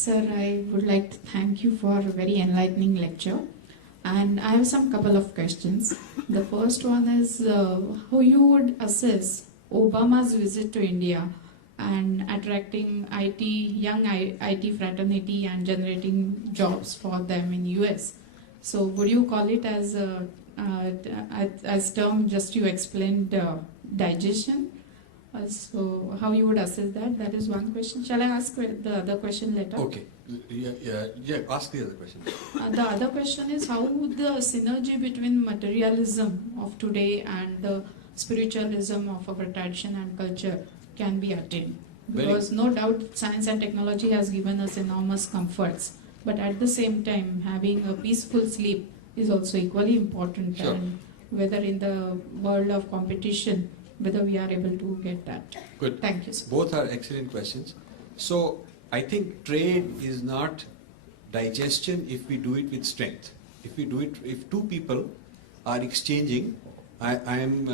Sir, I would like to thank you for a very enlightening lecture. And I have some couple of questions. The first one is how you would assess Obama's visit to India and attracting young IT fraternity and generating jobs for them in US. So would you call it as term just you explained digestion? So how you would assess that? That is one question. Shall I ask the other question later? Okay. Yeah. Ask the other question. The other question is how would the synergy between materialism of today and the spiritualism of our tradition and culture can be attained? Because no doubt science and technology has given us enormous comforts, but at the same time having a peaceful sleep is also equally important. Sure. And whether in the world of competition, whether we are able to get that. Good. Thank you, sir. Both are excellent questions. So I think trade is not digestion if we do it with strength. If two people are exchanging, I am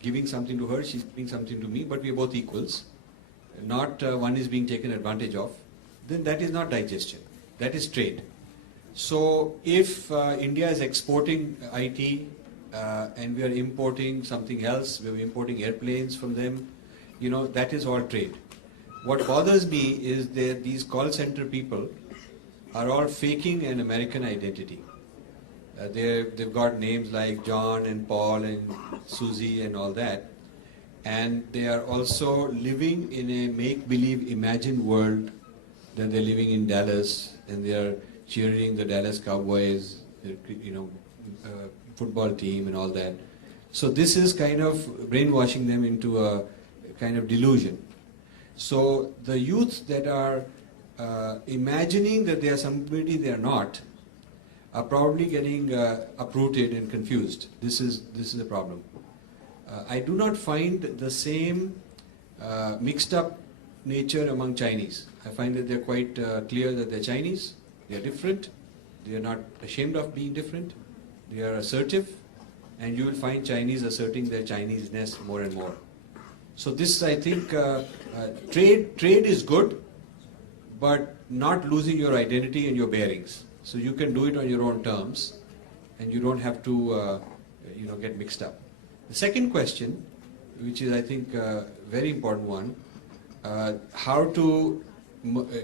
giving something to her, she's giving something to me, but we are both equals. Not one is being taken advantage of, then that is not digestion. That is trade. So if India is exporting IT and we are importing something else, we are importing airplanes from them, that is all trade. What bothers me is that these call center people are all faking an American identity. They've got names like John and Paul and Susie and all that. And they are also living in a make-believe imagined world that they're living in Dallas and they are cheering the Dallas Cowboys, football team and all that. So this is kind of brainwashing them into a kind of delusion. So the youth that are imagining that they are somebody they are not are probably getting uprooted and confused. This is the problem. I do not find the same mixed up nature among Chinese. I find that they're quite clear that they're Chinese, they're different, they are not ashamed of being different, they are assertive, and you will find Chinese asserting their Chinese-ness more and more. So this, I think, trade is good, but not losing your identity and your bearings. So you can do it on your own terms, and you don't have to get mixed up. The second question, which is I think a very important one, how to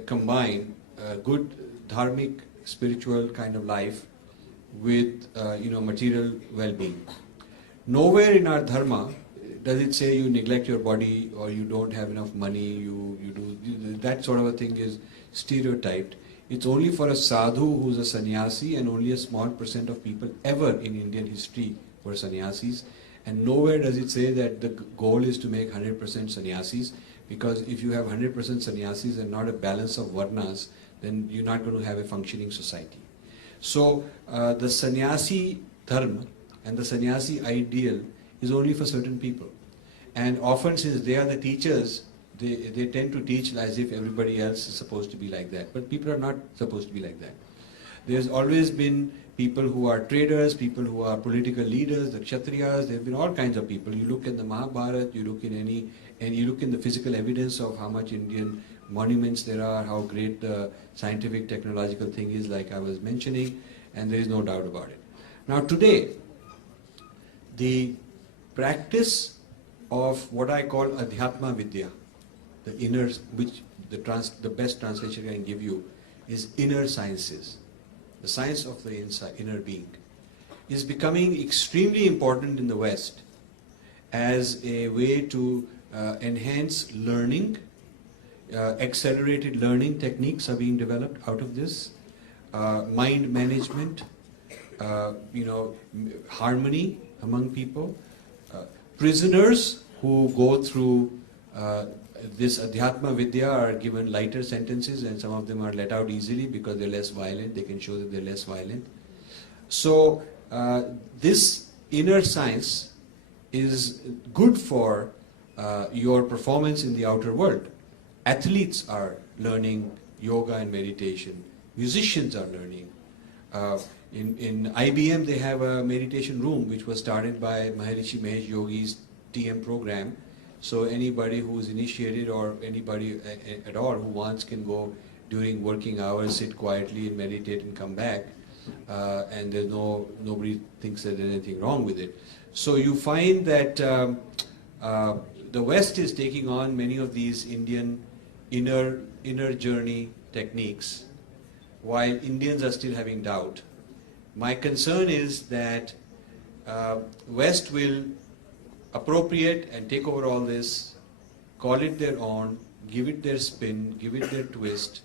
combine good dharmic spiritual kind of life with material well-being. Nowhere in our dharma does it say you neglect your body or you don't have enough money, you do that sort of a thing is stereotyped. It's only for a sadhu who's a sannyasi, and only a small percent of people ever in Indian history were sannyasis. And nowhere does it say that the goal is to make 100% sannyasis, because if you have 100% sannyasis and not a balance of varnas, then you're not going to have a functioning society. So the sannyasi dharma and the sannyasi ideal is only for certain people. And often, since they are the teachers, they tend to teach as if everybody else is supposed to be like that. But people are not supposed to be like that. There's always been people who are traders, people who are political leaders, the Kshatriyas, there have been all kinds of people. You look in the Mahabharata, you look in the physical evidence of how much Indian monuments there are, how great the scientific technological thing is, like I was mentioning, and there is no doubt about it. Now today, the practice of what I call Adhyatma Vidya, the inner, which the best translation I can give you is inner sciences. The science of the inner being is becoming extremely important in the West as a way to enhance learning. Accelerated learning techniques are being developed out of this. Mind management, harmony among people. Prisoners who go through this Adhyatma Vidya are given lighter sentences, and some of them are let out easily because they're less violent. They can show that they're less violent. So this inner science is good for your performance in the outer world. Athletes are learning yoga and meditation. Musicians are learning. In IBM they have a meditation room which was started by Maharishi Mahesh Yogi's TM program. So anybody who is initiated or anybody at all who wants can go during working hours, sit quietly and meditate and come back, and there's nobody thinks that there's anything wrong with it. So you find that the West is taking on many of these Indian inner journey techniques, while Indians are still having doubt. My concern is that West will appropriate and take over all this, call it their own, give it their spin, give it their twist,